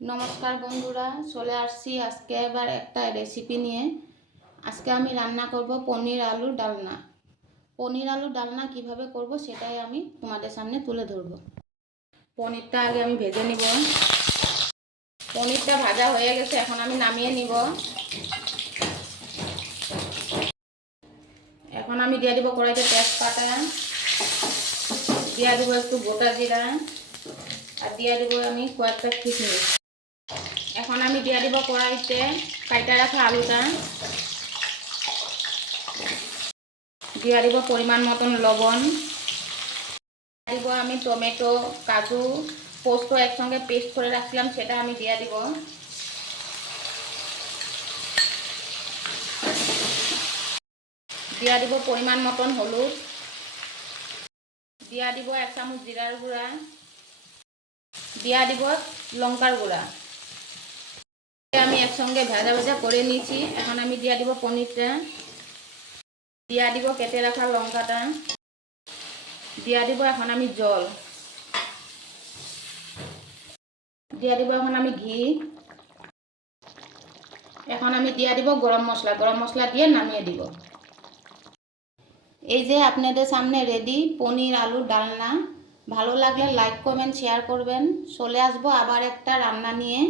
নমস্কার বন্ধুরা, চলে আসছি আজকে এবার একটা রেসিপি নিয়ে। আজকে আমি রান্না করব পনির আলুর ডালনা। পনির আলুর ডালনা কিভাবে করব সেটাই আমি তোমাদের সামনে তুলে ধরব। পনিরটা আগে আমি ভেজে নিব। পনিরটা ভাজা হয়ে গেছে, এখন আমি নামিয়ে নিব। এখন আমি দিয়ে দিব কড়াইতে তেজপাতা, দিয়ে দেবো একটু গোটা জিরা, আর দিয়ে দেবো আমি কয়েকটা কিশমিশ। এখন আমি দিয়ে দিব কড়াইতে কাটা রাখা আলুটা, দিয়ে দিব পরিমাণ মতন লবণ, দিব আমি টমেটো, কাজু, পোস্ত একসঙ্গে পেস্ট করে রাখছিলাম সেটা আমি দিয়ে দিব। দিয়ে দিব পরিমাণ মতন হলুদ, দিয়ে দিব 1 চামচ জিরার গুঁড়া, দিয়ে দিব লঙ্কার গুঁড়া। আমি একসঙ্গে ভাজা ভাজা করে নিয়েছি। এখন আমি দিয়ে দিব পনিরটা, দিয়ে দিব কেটে রাখা লঙ্কাটা, দিয়ে দিব এখন আমি জল, দিয়ে দিব এখন আমি ঘি, এখন আমি দিয়ে দিব গরম মশলা দিয়ে নামিয়ে দিব। এই যে আপনাদের সামনে রেডি পনির আলুর ডালনা। ভালো লাগলে লাইক কমেন্ট শেয়ার করবেন। চলে আসবো আবার একটা রান্না নিয়ে।